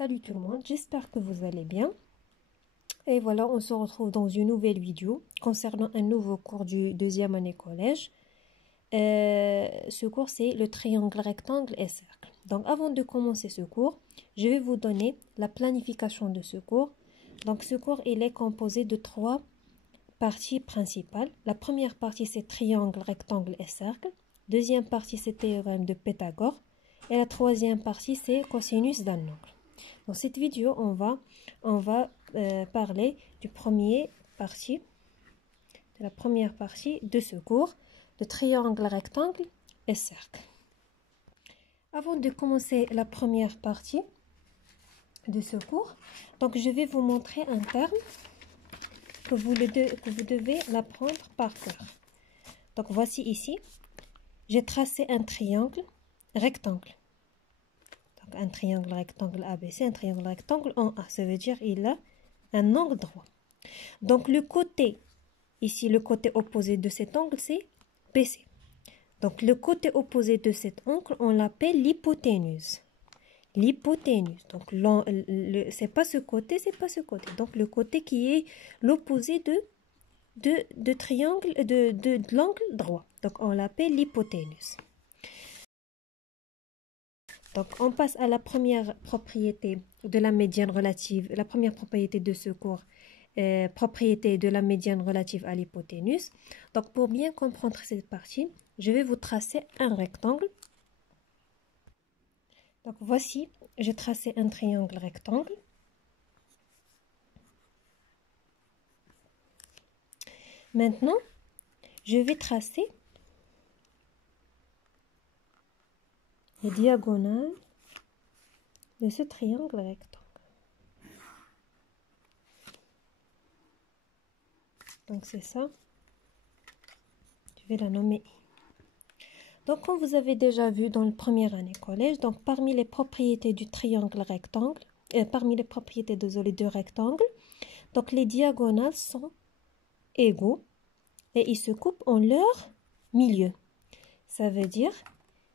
Salut tout le monde, j'espère que vous allez bien. Et voilà, on se retrouve dans une nouvelle vidéo concernant un nouveau cours du deuxième année collège. Ce cours, c'est le triangle, rectangle et cercle. Donc, avant de commencer ce cours, je vais vous donner la planification de ce cours. Donc, ce cours, il est composé de 3 parties principales. La première partie, c'est triangle, rectangle et cercle. Deuxième partie, c'est théorème de Pythagore. Et la troisième partie, c'est cosinus d'un angle. Dans cette vidéo, on va parler de la première partie de ce cours, de triangle, rectangle et cercle. Avant de commencer la première partie de ce cours, donc je vais vous montrer un terme que vous devez l'apprendre par cœur. Donc voici ici, j'ai tracé un triangle rectangle. Un triangle rectangle ABC, un triangle rectangle en A. Ça veut dire qu'il a un angle droit. Donc le côté, ici le côté opposé de cet angle, c'est BC. Donc le côté opposé de cet angle, on l'appelle l'hypoténuse. L'hypoténuse. Donc c'est pas ce côté, c'est pas ce côté. Donc le côté qui est l'opposé de triangle, de l'angle droit. Donc on l'appelle l'hypoténuse. Donc, on passe à la première propriété de la médiane relative, la première propriété de ce cours, propriété de la médiane relative à l'hypoténuse. Donc, pour bien comprendre cette partie, je vais vous tracer un rectangle. Donc, voici, j'ai tracé un triangle rectangle. Maintenant, je vais tracer les diagonales de ce triangle rectangle. Donc c'est ça, je vais la nommer I. Donc comme vous avez déjà vu dans le première année collège, donc parmi les propriétés du triangle rectangle, parmi les propriétés de rectangle, donc les diagonales sont égaux et ils se coupent en leur milieu. Ça veut dire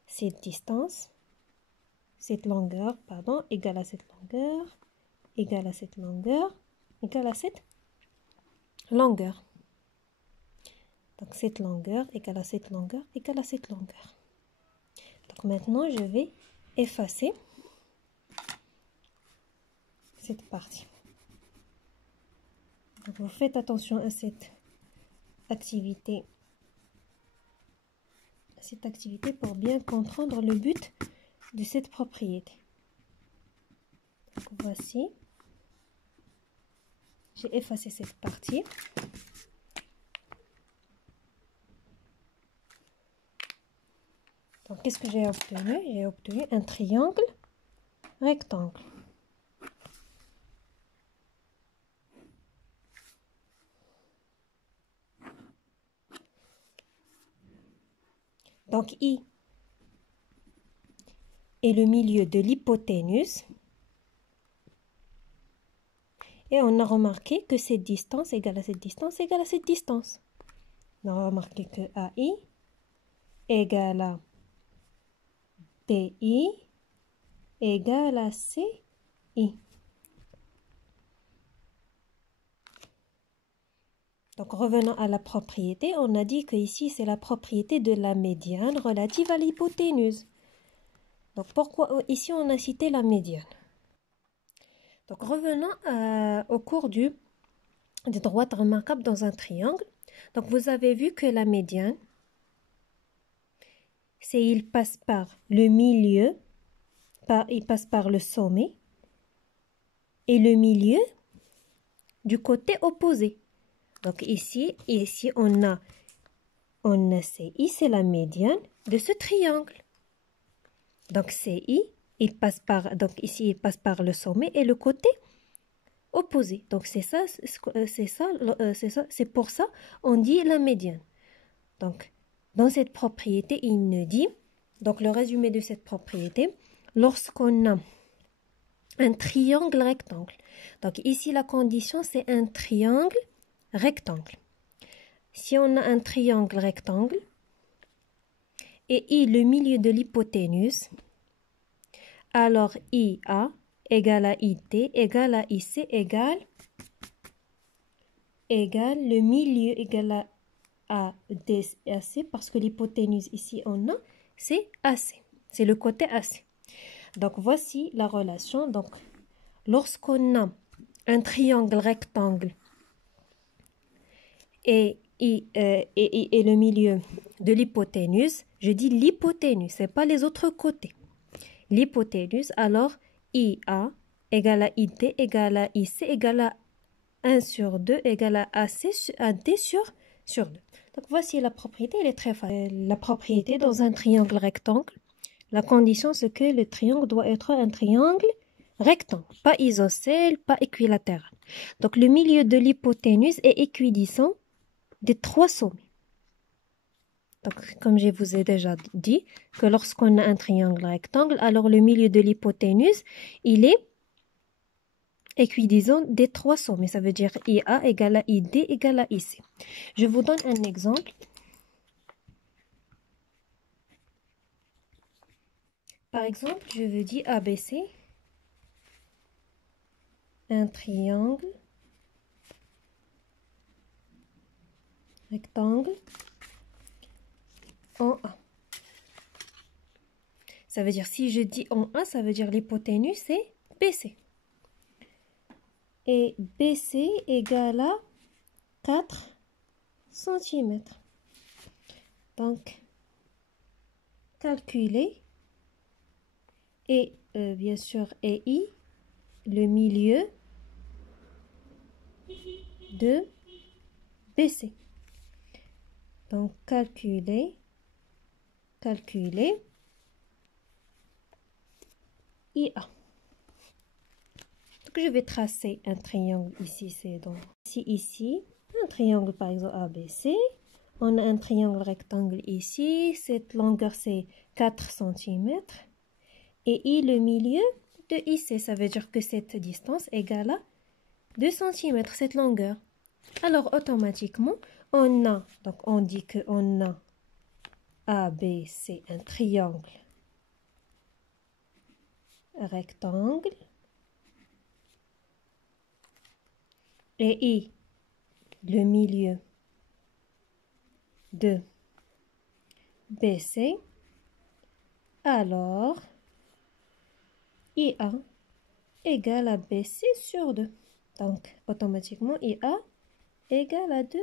cette distance, cette longueur, pardon, égale à cette longueur, égale à cette longueur, égale à cette longueur. Donc cette longueur égale à cette longueur, égale à cette longueur. Donc maintenant, je vais effacer cette partie. Donc, vous faites attention à cette activité pour bien comprendre le but de cette propriété. Donc, voici, j'ai effacé cette partie. Donc, qu'est-ce que j'ai obtenu? J'ai obtenu un triangle rectangle. Donc, I est le milieu de l'hypoténuse. Et on a remarqué que cette distance égale à cette distance égale à cette distance. On a remarqué que AI égale à DI égale à CI. Donc revenons à la propriété, on a dit que ici c'est la propriété de la médiane relative à l'hypoténuse. Donc pourquoi ici on a cité la médiane? Donc revenons au cours des droites remarquables dans un triangle. Donc vous avez vu que la médiane, il passe par le milieu, il passe par le sommet et le milieu du côté opposé. Donc ici on a CI, c'est la médiane de ce triangle. Donc CI, il passe par le sommet et le côté opposé. Donc c'est pour ça on dit la médiane. Donc dans cette propriété, il nous dit, donc le résumé de cette propriété, lorsqu'on a un triangle rectangle. Donc ici la condition c'est un triangle rectangle. Si on a un triangle rectangle et I le milieu de l'hypoténuse, alors IA égale à ID égale à IC égale le milieu égale à AC parce que l'hypoténuse ici on a c'est AC, c'est le côté AC. Donc voici la relation. Donc lorsqu'on a un triangle rectangle et le milieu de l'hypoténuse, je dis l'hypoténuse, c'est pas les autres côtés. L'hypoténuse, alors IA égale à ID égale à IC égale à 1 sur 2 égale à AC à D sur 2. Donc voici la propriété, elle est très facile. La propriété dans un triangle rectangle, la condition c'est que le triangle doit être un triangle rectangle, pas isocèle, pas équilatéral. Donc le milieu de l'hypoténuse est équidistant des 3 sommets. Donc, comme je vous ai déjà dit, que lorsqu'on a un triangle rectangle, alors le milieu de l'hypoténuse, il est équidistant des 3 sommets. Ça veut dire IA égale à ID égale à IC. Je vous donne un exemple. Par exemple, je veux dire ABC, un triangle rectangle en A. Ça veut dire, si je dis en A, ça veut dire l'hypoténuse, c'est BC. Et BC égale à 4 cm. Donc, calculer. Et bien sûr, EI, le milieu de BC. Donc, calculer IA. Donc, je vais tracer un triangle ici, c'est donc ici, un triangle par exemple ABC. On a un triangle rectangle ici, cette longueur c'est 4 cm. Et I, le milieu de IC, ça veut dire que cette distance égale à 2 cm, cette longueur. Alors, automatiquement, on a, donc on dit qu'on a ABC, un triangle rectangle. Et I, le milieu de BC. Alors, IA égale à BC sur 2. Donc, automatiquement, IA égale à 2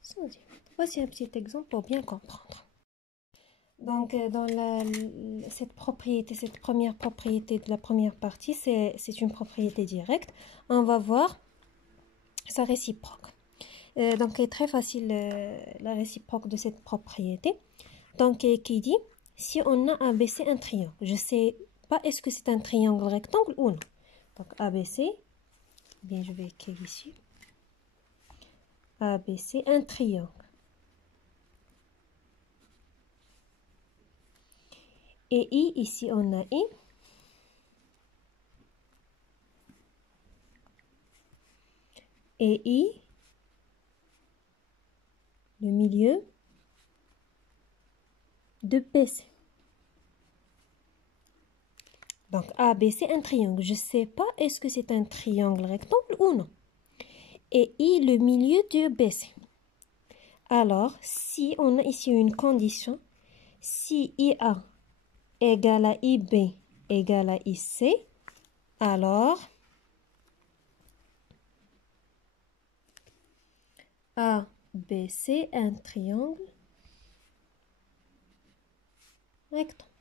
cm. Voici un petit exemple pour bien comprendre. Donc, dans cette première propriété de la première partie, c'est une propriété directe. On va voir sa réciproque. Donc, c'est très facile la réciproque de cette propriété. Donc, qui dit, si on a ABC un triangle, je ne sais pas est-ce que c'est un triangle rectangle ou non. Donc, ABC, bien je vais écrire ici. ABC, un triangle. Et I, ici on a I. Et I, le milieu de BC. Donc ABC, un triangle. Je ne sais pas est-ce que c'est un triangle rectangle ou non. Et I, le milieu de BC. Alors, si on a ici une condition, si IA égale à IB égale à IC, alors ABC, un triangle rectangle.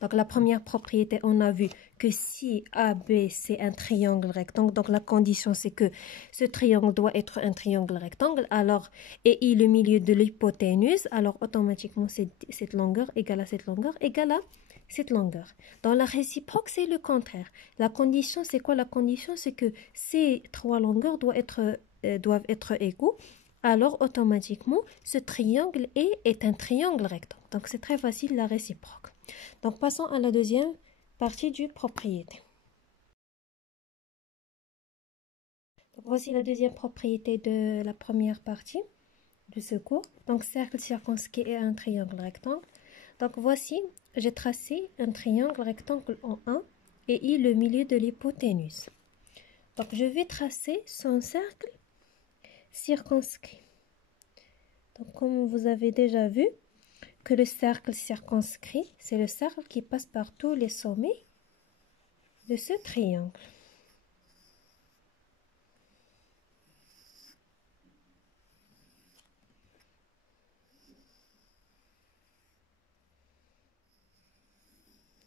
Donc la première propriété, on a vu que si AB c'est un triangle rectangle, donc la condition c'est que ce triangle doit être un triangle rectangle, alors et I le milieu de l'hypoténuse, alors automatiquement cette longueur égale à cette longueur égale à cette longueur. Dans la réciproque, c'est le contraire. La condition, c'est quoi? La condition, c'est que ces 3 longueurs doivent être égaux. Alors, automatiquement, ce triangle est un triangle rectangle. Donc, c'est très facile la réciproque. Donc, passons à la deuxième partie du propriété. Donc, voici la deuxième propriété de la première partie de ce cours. Donc, cercle circonscrit et un triangle rectangle. Donc voici, j'ai tracé un triangle rectangle en A et I le milieu de l'hypoténuse. Donc je vais tracer son cercle circonscrit. Donc comme vous avez déjà vu que le cercle circonscrit, c'est le cercle qui passe par tous les sommets de ce triangle.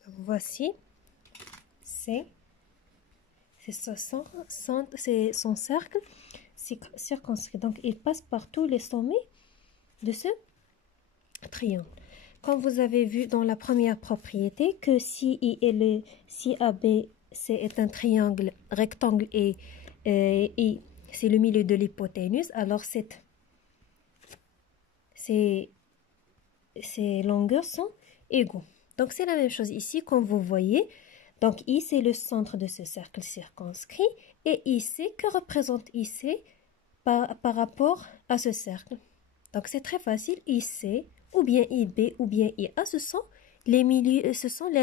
Donc voici, c'est son cercle circonscrit. Donc il passe par tous les sommets de ce triangle. Comme vous avez vu dans la première propriété que si ABC est un triangle rectangle et I c'est le milieu de l'hypoténuse, alors ces longueurs sont égaux. Donc c'est la même chose ici comme vous voyez. Donc I c'est le centre de ce cercle circonscrit et IC, que représente IC par rapport à ce cercle? Donc c'est très facile, IC ou bien IB ou bien IA, ce sont les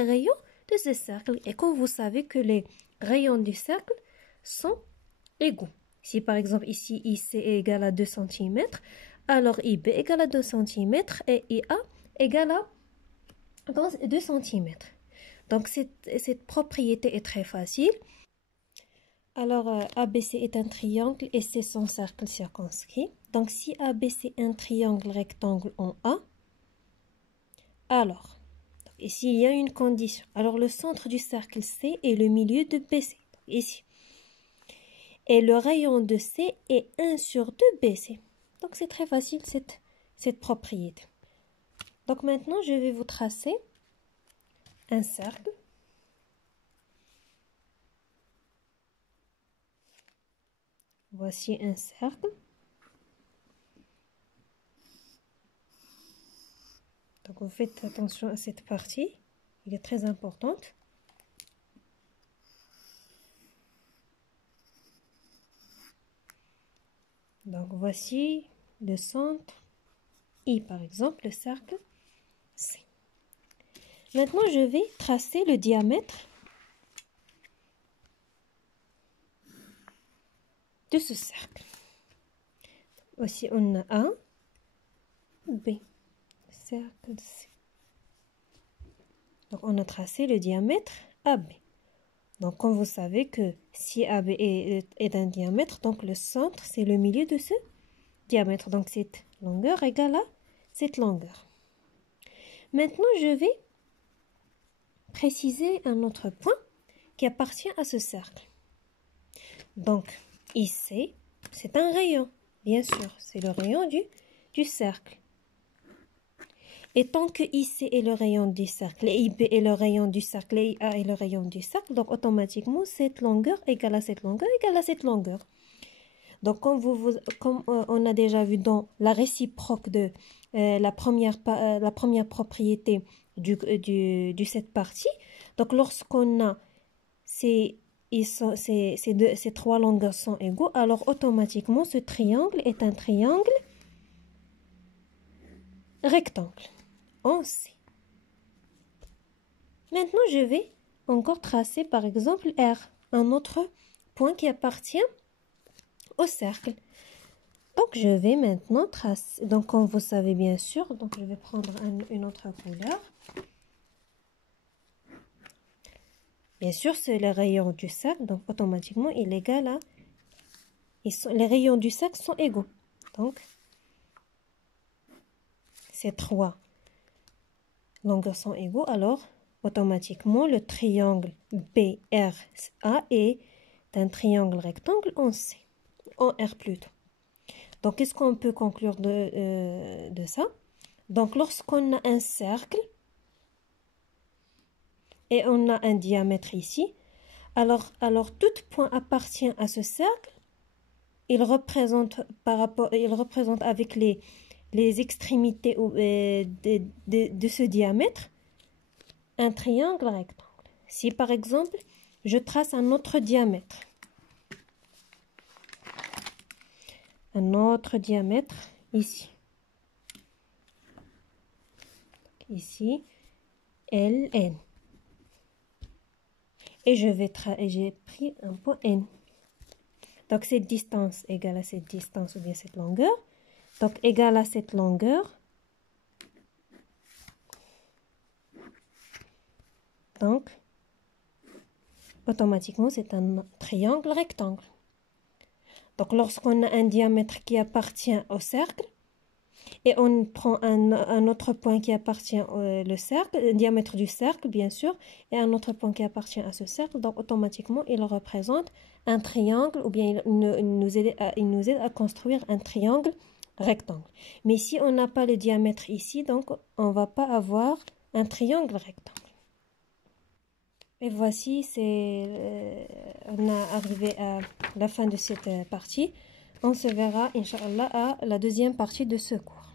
rayons de ce cercle. Et comme vous savez que les rayons du cercle sont égaux. Si par exemple ici IC est égal à 2 cm, alors IB égale à 2 cm et IA égale à 2 cm. Donc cette propriété est très facile. Alors ABC est un triangle et c'est son cercle circonscrit. Donc si ABC est un triangle rectangle en A, alors, ici il y a une condition. Alors le centre du cercle C est le milieu de BC, ici. Et le rayon de C est 1 sur 2 BC. Donc c'est très facile cette propriété. Donc maintenant je vais vous tracer un cercle. Voici un cercle. Donc vous faites attention à cette partie, elle est très importante. Donc voici le centre I par exemple, le cercle C. Maintenant je vais tracer le diamètre de ce cercle. Voici on a A, B, cercle C. Donc on a tracé le diamètre AB. Donc comme vous savez que si AB est un diamètre, donc le centre c'est le milieu de ce diamètre. Donc cette longueur égale à cette longueur. Maintenant je vais préciser un autre point qui appartient à ce cercle. Donc IC c'est un rayon, bien sûr, c'est le rayon du cercle. Et tant que IC est le rayon du cercle, et IB est le rayon du cercle, et IA est le rayon du cercle, donc automatiquement, cette longueur égale à cette longueur égale à cette longueur. Donc, comme on a déjà vu dans la réciproque de la première propriété de cette partie, donc lorsqu'on a ces trois longueurs sont égaux, alors automatiquement, ce triangle est un triangle rectangle. En C. Maintenant, je vais encore tracer par exemple R, un autre point qui appartient au cercle. Donc, je vais maintenant tracer. Donc, comme vous savez bien sûr, donc je vais prendre une autre couleur. Bien sûr, c'est le rayon du cercle, donc automatiquement, il est égal à... les rayons du cercle sont égaux. Donc, ces trois longueurs sont égaux, alors automatiquement le triangle BRA est un triangle rectangle en C, en R plutôt. Donc qu'est-ce qu'on peut conclure de ça? Donc lorsqu'on a un cercle et on a un diamètre ici, alors tout point appartient à ce cercle, il représente avec les extrémités de ce diamètre un triangle rectangle. Si par exemple, je trace un autre diamètre ici. ici LN. Et j'ai pris un point N. Donc cette distance égale à cette distance ou bien cette longueur. Donc égale à cette longueur. Donc automatiquement c'est un triangle rectangle. Donc lorsqu'on a un diamètre qui appartient au cercle, et on prend un autre point qui appartient au cercle, le diamètre du cercle bien sûr, et un autre point qui appartient à ce cercle, donc automatiquement il représente un triangle, ou bien il nous aide à construire un triangle rectangle. Mais si on n'a pas le diamètre ici, donc on ne va pas avoir un triangle rectangle. Et voici, on a arrivé à la fin de cette partie. On se verra, Inch'Allah, à la deuxième partie de ce cours.